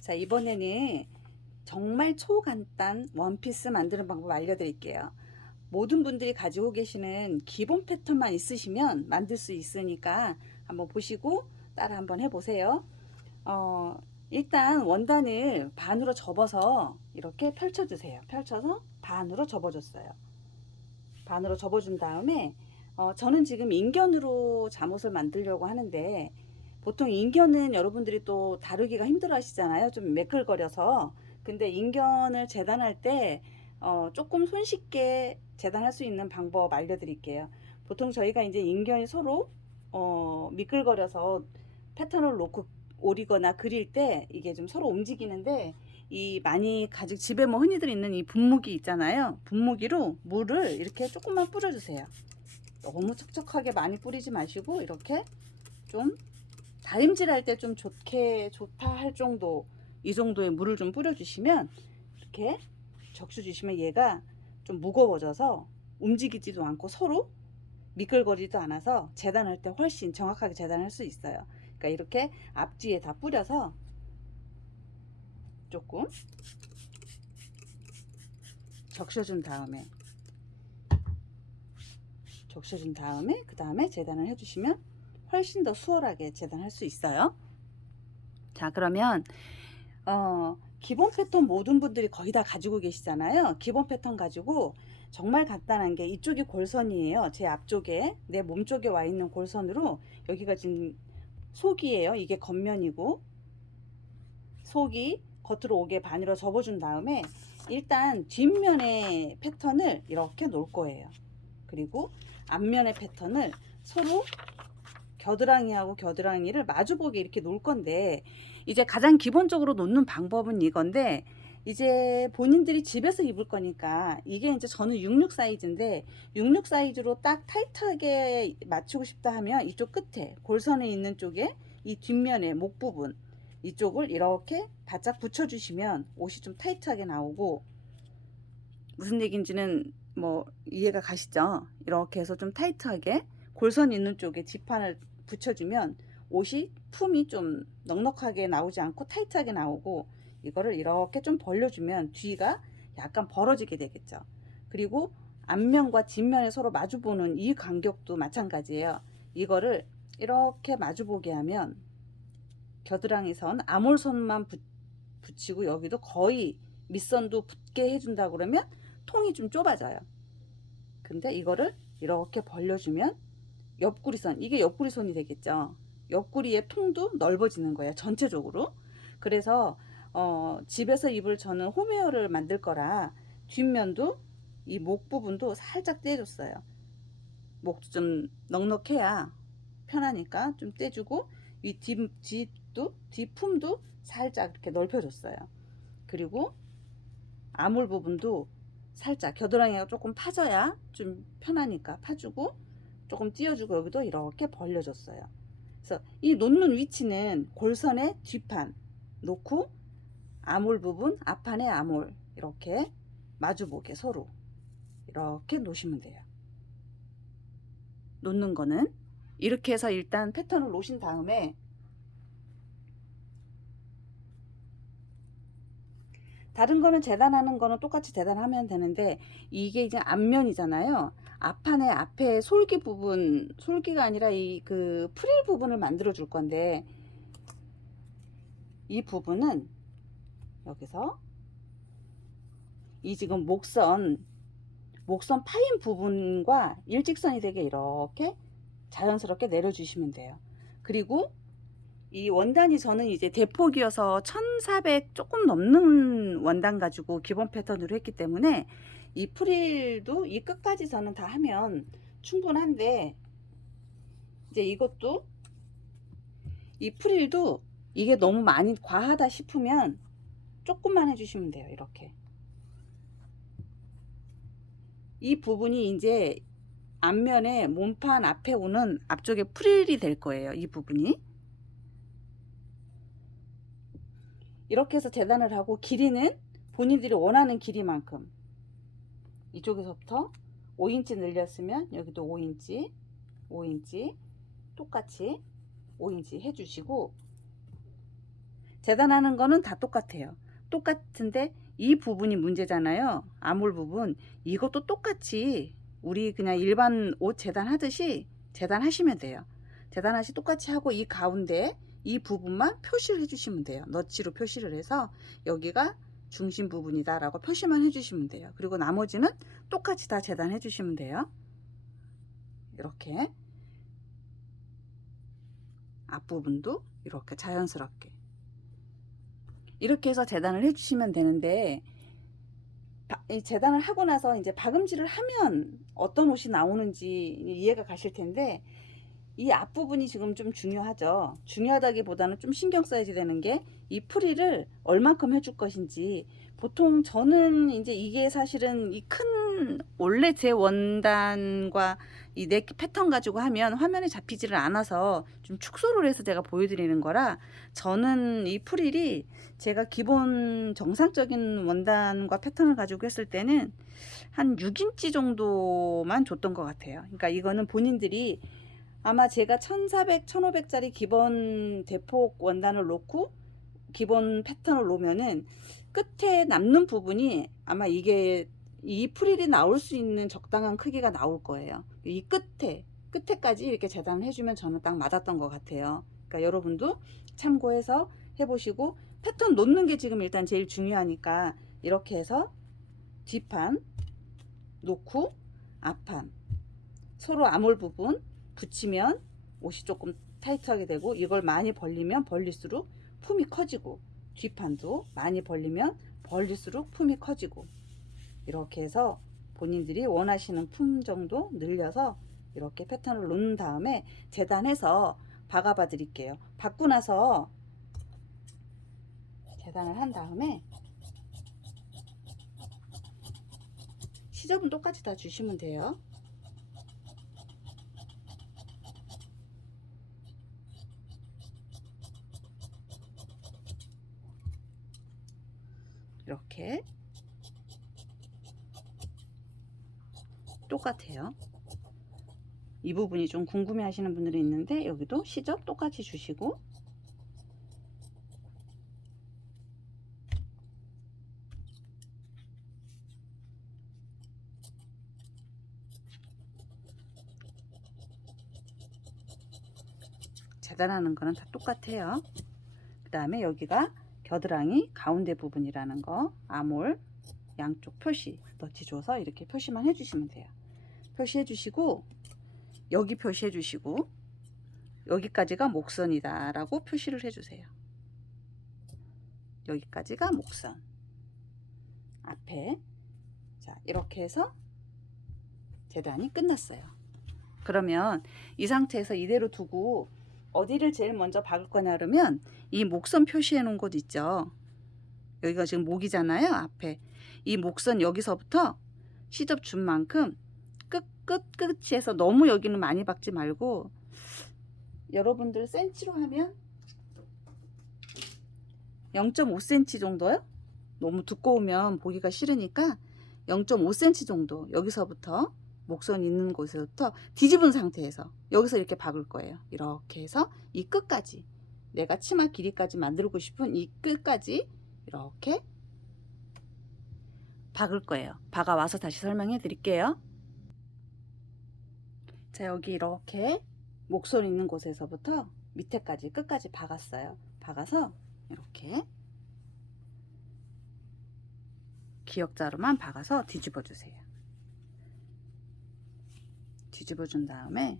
자, 이번에는 정말 초간단 원피스 만드는 방법 알려드릴게요. 모든 분들이 가지고 계시는 기본 패턴만 있으시면 만들 수 있으니까 한번 보시고 따라 한번 해보세요. 어, 일단 원단을 반으로 접어서 이렇게 펼쳐주세요. 펼쳐서 반으로 접어줬어요. 반으로 접어준 다음에 저는 지금 인견으로 잠옷을 만들려고 하는데, 보통 인견은 여러분들이 또 다루기가 힘들어 하시잖아요. 좀 매끌거려서. 근데 인견을 재단할 때 조금 손쉽게 재단할 수 있는 방법 알려드릴게요. 보통 저희가 이제 인견이 서로 미끌거려서 패턴을 놓고 오리거나 그릴 때 이게 좀 서로 움직이는데, 이 많이 가지고 집에 뭐 흔히들 있는 이 분무기 있잖아요. 분무기로 물을 이렇게 조금만 뿌려주세요. 너무 촉촉하게 많이 뿌리지 마시고 이렇게 좀 다림질할 때 좀 좋다 할 정도, 이 정도의 물을 좀 뿌려주시면, 이렇게 적셔주시면 얘가 좀 무거워져서 움직이지도 않고 서로 미끌거리지도 않아서 재단할 때 훨씬 정확하게 재단할 수 있어요. 그러니까 이렇게 앞뒤에 다 뿌려서 조금 적셔준 다음에 그 다음에 재단을 해주시면 훨씬 더 수월하게 재단할 수 있어요. 자, 그러면 기본 패턴 모든 분들이 거의 다 가지고 계시잖아요. 기본 패턴 가지고 정말 간단한 게, 이쪽이 골선이에요. 제 앞쪽에, 내 몸 쪽에 와 있는 골선으로, 여기가 지금 속이에요. 이게 겉면이고, 속이 겉으로 오게 반으로 접어준 다음에 일단 뒷면의 패턴을 이렇게 놓을 거예요. 그리고 앞면의 패턴을 서로 겨드랑이하고 겨드랑이를 마주보게 이렇게 놓을 건데, 이제 가장 기본적으로 놓는 방법은 이건데, 이제 본인들이 집에서 입을 거니까, 이게 이제 저는 66 사이즈인데 66 사이즈로 딱 타이트하게 맞추고 싶다 하면 이쪽 끝에 골선에 있는 쪽에 이 뒷면의 목 부분 이쪽을 이렇게 바짝 붙여주시면 옷이 좀 타이트하게 나오고, 무슨 얘기인지는 뭐 이해가 가시죠? 이렇게 해서 좀 타이트하게 골선 있는 쪽에 뒷판을 붙여주면 옷이 품이 좀 넉넉하게 나오지 않고 타이트하게 나오고, 이거를 이렇게 좀 벌려주면 뒤가 약간 벌어지게 되겠죠. 그리고 앞면과 뒷면에 서로 마주보는 이 간격도 마찬가지예요. 이거를 이렇게 마주보게 하면 겨드랑이선 아몰선만 붙이고 여기도 거의 밑선도 붙게 해준다 그러면 통이 좀 좁아져요. 근데 이거를 이렇게 벌려주면 옆구리선, 이게 옆구리선이 되겠죠. 옆구리의 통도 넓어지는 거예요, 전체적으로. 그래서 집에서 입을 저는 홈웨어를 만들 거라 뒷면도 이 목 부분도 살짝 떼줬어요. 목도 좀 넉넉해야 편하니까 좀 떼주고, 이 뒷도 뒷품도 살짝 이렇게 넓혀줬어요. 그리고 아몰 부분도 살짝 겨드랑이가 조금 파져야 좀 편하니까 파주고, 조금 띄워주고, 여기도 이렇게 벌려줬어요. 그래서 이 놓는 위치는 골선의 뒷판 놓고 아몰 부분 앞판에 아몰 이렇게 마주보게 서로 이렇게 놓으시면 돼요. 놓는 거는 이렇게 해서 일단 패턴을 놓으신 다음에, 다른 거는 재단하는 거는 똑같이 재단하면 되는데, 이게 이제 앞면이잖아요. 앞판에 앞에 솔기 부분, 솔기가 아니라 이 그 프릴 부분을 만들어 줄 건데, 이 부분은 여기서 이 지금 목선 파인 부분과 일직선이 되게 이렇게 자연스럽게 내려주시면 돼요. 그리고 이 원단이 저는 이제 대폭이어서 1400 조금 넘는 원단 가지고 기본 패턴으로 했기 때문에, 이 프릴도 이 끝까지 저는 다 하면 충분한데, 이제 이것도 이 프릴도 이게 너무 많이 과하다 싶으면 조금만 해주시면 돼요. 이렇게 이 부분이 이제 앞면에 몸판 앞에 오는 앞쪽에 프릴이 될 거예요. 이 부분이 이렇게 해서 재단을 하고, 길이는 본인들이 원하는 길이만큼, 이쪽에서부터 5인치 늘렸으면 여기도 5인치 5인치 똑같이 5인치 해주시고, 재단하는 거는 다 똑같아요. 똑같은데 이 부분이 문제잖아요. 아몰 부분. 이것도 똑같이 우리 그냥 일반 옷 재단하듯이 재단하시면 돼요. 재단하시 똑같이 하고 이 가운데 이 부분만 표시를 해주시면 돼요. 너치로 표시를 해서 여기가 중심 부분이다 라고 표시만 해주시면 돼요. 그리고 나머지는 똑같이 다 재단해 주시면 돼요. 이렇게 앞부분도 이렇게 자연스럽게 이렇게 해서 재단을 해 주시면 되는데, 이 재단을 하고 나서 이제 박음질을 하면 어떤 옷이 나오는지 이해가 가실 텐데, 이 앞부분이 지금 좀 중요하죠. 중요하다기보다는 좀 신경 써야지 되는 게 이 프릴을 얼만큼 해줄 것인지. 보통 저는 이제 이게 사실은 이 큰 원래 제 원단과 이 넥 패턴 가지고 하면 화면에 잡히지를 않아서 좀 축소를 해서 제가 보여드리는 거라, 저는 이 프릴이 제가 기본 정상적인 원단과 패턴을 가지고 했을 때는 한 6인치 정도만 줬던 것 같아요. 그러니까 이거는 본인들이 아마 제가 1400, 1500짜리 기본 대폭 원단을 놓고 기본 패턴을 놓으면은 끝에 남는 부분이 아마 이게 이 프릴이 나올 수 있는 적당한 크기가 나올 거예요. 이 끝에까지 이렇게 재단을 해주면 저는 딱 맞았던 것 같아요. 그러니까 여러분도 참고해서 해보시고, 패턴 놓는 게 지금 일단 제일 중요하니까 이렇게 해서 뒷판 놓고 앞판 서로 아몰 부분 붙이면 옷이 조금 타이트하게 되고, 이걸 많이 벌리면 벌릴수록 품이 커지고, 뒷판도 많이 벌리면 벌릴수록 품이 커지고, 이렇게 해서 본인들이 원하시는 품 정도 늘려서 이렇게 패턴을 놓은 다음에 재단해서 박아 봐 드릴게요. 박고 나서 재단을 한 다음에 시접은 똑같이 다 주시면 돼요. 이렇게 똑같아요. 이 부분이 좀 궁금해 하시는 분들이 있는데, 여기도 시접 똑같이 주시고, 재단하는 거는 다 똑같아요. 그 다음에 여기가 겨드랑이 가운데 부분이라는 거, 아몰 양쪽 표시 너치 줘서 이렇게 표시만 해주시면 돼요. 표시해 주시고, 여기 표시해 주시고, 여기까지가 목선이다 라고 표시를 해 주세요. 여기까지가 목선 앞에. 자, 이렇게 해서 재단이 끝났어요. 그러면 이 상태에서 이대로 두고 어디를 제일 먼저 박을 거냐 그러면, 이 목선 표시해 놓은 곳 있죠. 여기가 지금 목이잖아요. 앞에 이 목선 여기서부터 시접 준 만큼 끝이 해서 너무 여기는 많이 박지 말고, 여러분들 센치로 하면 0.5cm 정도요. 너무 두꺼우면 보기가 싫으니까 0.5cm 정도, 여기서부터 목선 있는 곳에서부터 뒤집은 상태에서 여기서 이렇게 박을 거예요. 이렇게 해서 이 끝까지, 내가 치마 길이까지 만들고 싶은 이 끝까지 이렇게 박을 거예요. 박아 와서 다시 설명해 드릴게요. 자, 여기 이렇게 목선 있는 곳에서부터 밑에까지 끝까지 박았어요. 박아서 이렇게 기역자로만 박아서 뒤집어 주세요. 뒤집어 준 다음에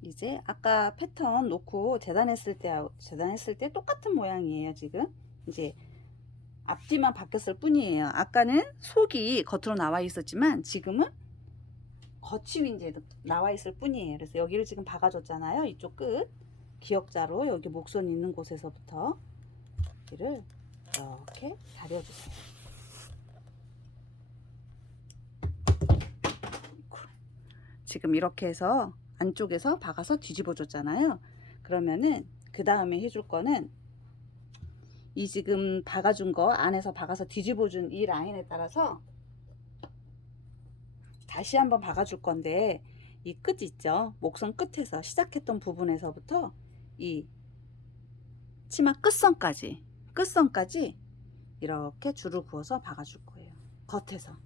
이제 아까 패턴 놓고 재단했을 때 똑같은 모양이에요. 지금 이제 앞뒤만 바뀌었을 뿐이에요. 아까는 속이 겉으로 나와 있었지만 지금은 겉이 이제 나와 있을 뿐이에요. 그래서 여기를 지금 박아줬잖아요. 이쪽 끝 기역자로 여기 목선 있는 곳에서부터 여기를 이렇게 다려주세요. 지금 이렇게 해서 안쪽에서 박아서 뒤집어 줬잖아요. 그러면은 그 다음에 해줄 거는 이 지금 박아준 거 안에서 박아서 뒤집어 준 이 라인에 따라서 다시 한번 박아줄 건데 이 끝 있죠? 목선 끝에서 시작했던 부분에서부터 이 치마 끝선까지 이렇게 줄을 그어서 박아줄 거예요. 겉에서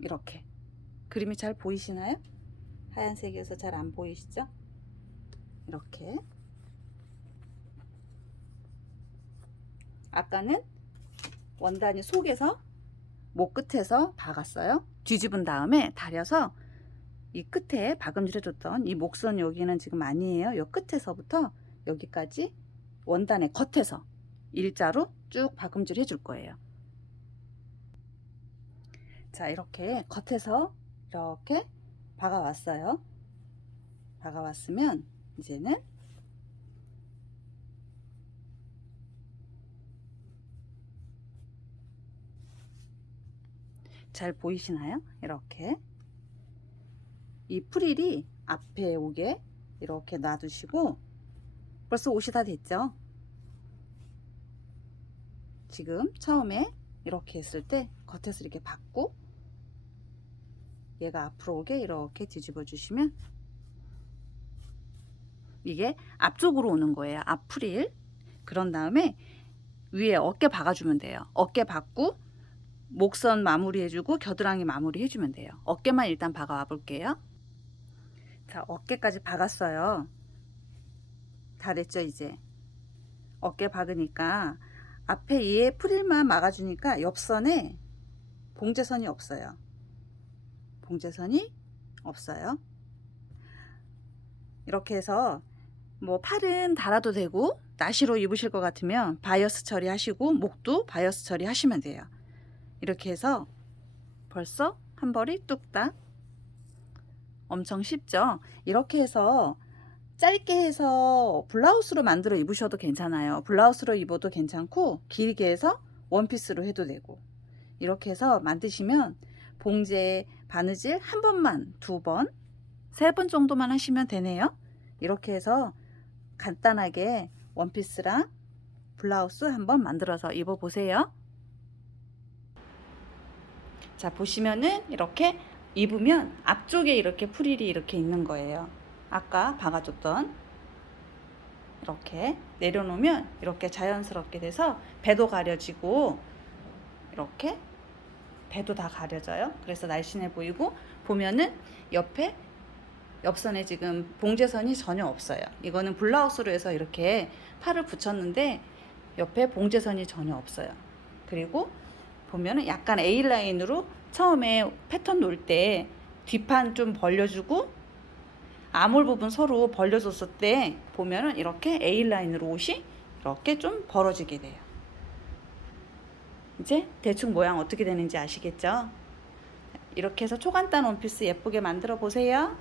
이렇게 그림이 잘 보이시나요? 하얀색이어서 잘 안 보이시죠? 이렇게 아까는 원단이 속에서 목 끝에서 박았어요. 뒤집은 다음에 다려서 이 끝에 박음질 해줬던 이 목선 여기는 지금 아니에요. 요 끝에서부터 여기까지 원단의 겉에서 일자로 쭉 박음질 해줄 거예요. 자, 이렇게 겉에서 이렇게 박아왔어요. 박아왔으면 이제는 잘 보이시나요? 이렇게 이 프릴이 앞에 오게 이렇게 놔두시고, 벌써 옷이 다 됐죠? 지금 처음에 이렇게 했을 때 겉에서 이렇게 받고 얘가 앞으로 오게 이렇게 뒤집어 주시면 이게 앞쪽으로 오는 거예요. 앞 프릴. 그런 다음에 위에 어깨 박아주면 돼요. 어깨 박고 목선 마무리 해주고 겨드랑이 마무리 해주면 돼요. 어깨만 일단 박아와 볼게요. 자, 어깨까지 박았어요. 다 됐죠? 이제 어깨 박으니까 앞에 얘 프릴만 막아주니까 옆선에 봉제선이 없어요. 봉제선이 없어요. 이렇게 해서 뭐 팔은 달아도 되고 나시로 입으실 것 같으면 바이어스 처리하시고 목도 바이어스 처리하시면 돼요. 이렇게 해서 벌써 한 벌이 뚝딱. 엄청 쉽죠? 이렇게 해서 짧게 해서 블라우스로 만들어 입으셔도 괜찮아요. 블라우스로 입어도 괜찮고 길게 해서 원피스로 해도 되고, 이렇게 해서 만드시면 봉제 바느질 한 번만, 두 번, 세 번 정도만 하시면 되네요. 이렇게 해서 간단하게 원피스랑 블라우스 한번 만들어서 입어 보세요. 자, 보시면은 이렇게 입으면 앞쪽에 이렇게 프릴이 이렇게 있는 거예요. 아까 박아줬던, 이렇게 내려놓으면 이렇게 자연스럽게 돼서 배도 가려지고 이렇게 배도 다 가려져요. 그래서 날씬해 보이고, 보면은 옆에 옆선에 지금 봉제선이 전혀 없어요. 이거는 블라우스로 해서 이렇게 팔을 붙였는데 옆에 봉제선이 전혀 없어요. 그리고 보면은 약간 A라인으로 처음에 패턴 놓을 때 뒷판 좀 벌려주고 아몰 부분 서로 벌려줬을 때 보면은 이렇게 A라인으로 옷이 이렇게 좀 벌어지게 돼요. 이제 대충 모양 어떻게 되는지 아시겠죠? 이렇게 해서 초간단 원피스 예쁘게 만들어 보세요.